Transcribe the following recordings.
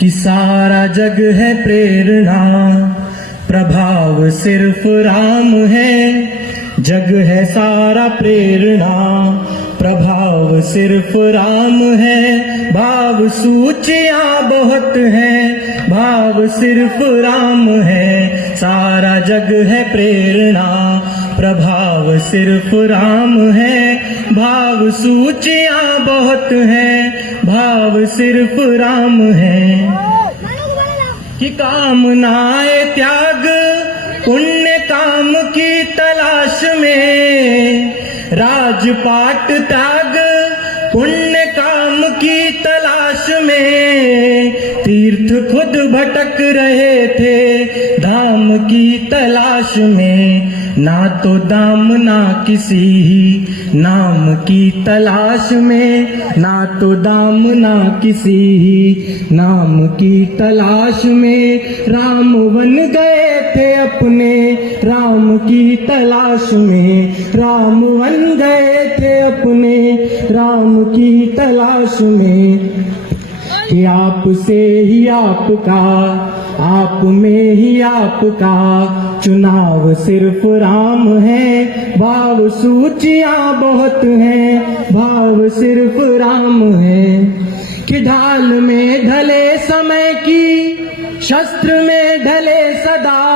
कि सारा जग है प्रेरणा, प्रभाव सिर्फ राम है। जग है सारा प्रेरणा, प्रभाव सिर्फ राम है। भाव सूचियां बहुत हैं, भाव सिर्फ राम है। सारा जग है प्रेरणा, प्रभाव सिर्फ राम है। भाव सूचियां बहुत हैं, भाव सिर्फ राम है। कि कामनाए त्याग पुण्य काम की तलाश में, राजपाट त्याग पुण्य काम की तलाश में। तीर्थ खुद भटक रहे थे धाम की तलाश में। ना तो दाम ना किसी ही नाम की तलाश में, ना तो दाम ना किसी ही नाम की तलाश में। राम बन गए थे अपने राम की तलाश में, राम बन गए थे अपने राम की तलाश में। कि आपसे ही आपका, आप में ही आपका चुनाव सिर्फ राम है। भाव सूचियां बहुत हैं, भाव सिर्फ राम है। कि ढाल में ढले समय की, शस्त्र में ढले सदा।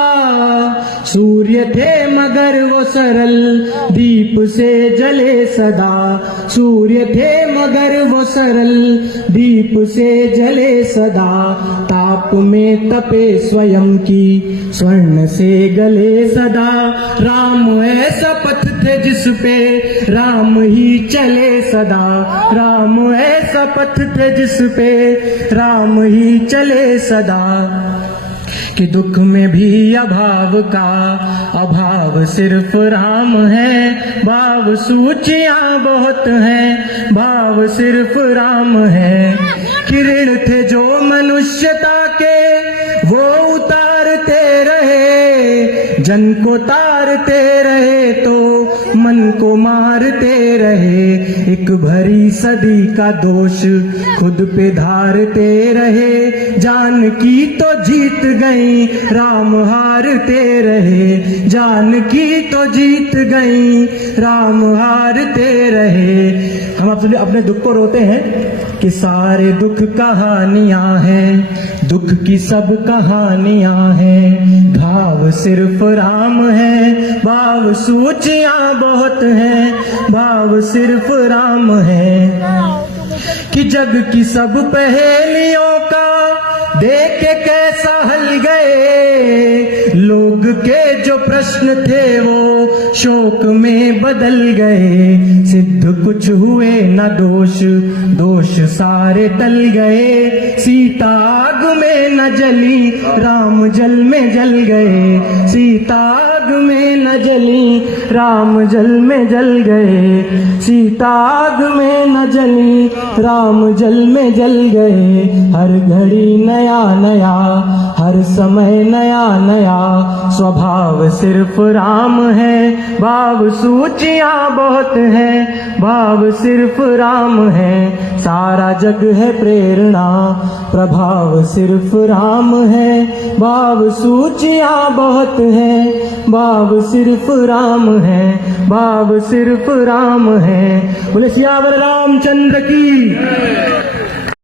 सूर्य थे मगर वो सरल, दीप से जले सदा। सूर्य थे मगर वो सरल, दीप से जले सदा। ताप में तपे स्वयं की, स्वर्ण से गले सदा। राम ऐसा पथ थे जिस पे राम ही चले सदा। राम ऐसा पथ थे जिस पे राम ही चले सदा। कि दुख में भी अभाव का, अभाव सिर्फ राम है। भाव सूचियां बहुत हैं, भाव सिर्फ राम है। कि ऋण थे जो मनुष्यता के, वो उतारते रहे। जन को तारते रहे तो मन को मारते रहे। एक भरी सदी का दोष खुद पे धारते रहे। जान की तो जीत गई, राम हारते रहे। जान की तो जीत गई, राम हारते रहे। हम अपने दुख को रोते हैं कि सारे दुख कहानियां हैं, दुख की सब कहानियां हैं। भाव सिर्फ राम है, भाव सूचियां बहुत हैं, भाव सिर्फ राम है। कि जग की सब पहेलियों का देख के कैसा हल गए। लोग के जो प्रश्न थे वो शोक में बदल गए। सिद्ध कुछ हुए न दोष, दोष सारे टल गए। सीता आग में न जली, राम जल में जल गए। सीता आग में न जली, राम जल में जल गए। सीता आग में न जली, राम जल में जल गए। हर घड़ी नया नया, हर समय नया नया। स्वभाव सिर्फ राम है, भाव सूचियां बहुत हैं, भाव सिर्फ राम है। सारा जग है प्रेरणा, प्रभाव सिर्फ राम है। भाव सूचियां बहुत हैं, भाव सिर्फ राम है। भाव सिर्फ राम है। बोले सियावर रामचंद्र की।